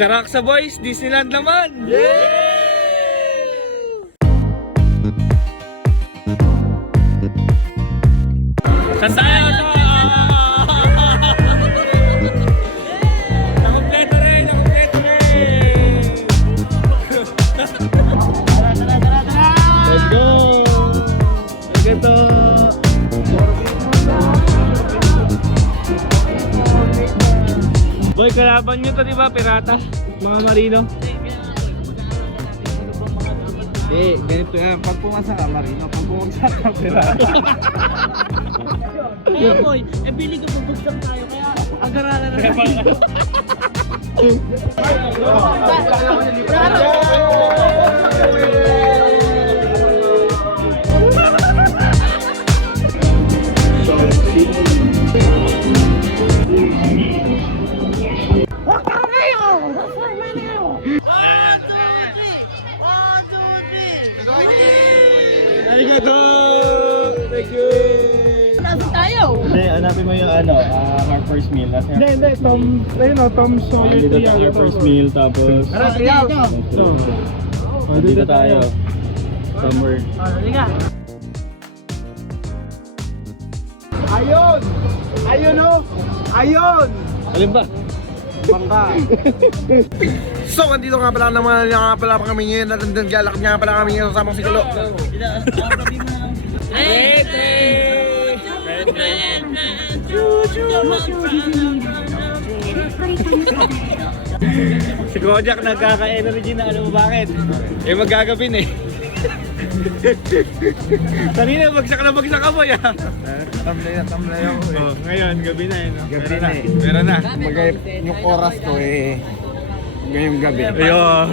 Karaksa boys, Disneyland naman! Saan tayo? Nakompleto rin! Nakompleto rin! Let's go! Let's go! Boy, kalaban nyo to diba? Pirata? Mga marino? Hindi, ganito yan. Pag pumasa ka, marino. Pag pumagsak ka, pirata. Kaya boy, bili ko pabugsak tayo, kaya agaralan na tayo. Arigato! Thank you! Nasa tayo! Hindi, hanapin mo yung ano, our first meal. Hindi, Tom, ayun o, Tom Sawyer Dito tayo, our first meal, tapos dito tayo. Somewhere. Halika! Ayun! Ayun o! Ayun! Alin ba? Bangka! So, andito nga pala naman nga pala kami ngayon at naglalakad nga pala kami ngayon sa samang siguro. Si Kojak nagkaka-energy na alam mo bakit? Eh magagabin eh. Kanina bagsak ka boy ah. Tamlay ako eh. Oh, ngayon gabi na eh. No? Gabi na eh. Meron na. Kumbaga, yung oras ko eh, ngayong gabi. Ayun.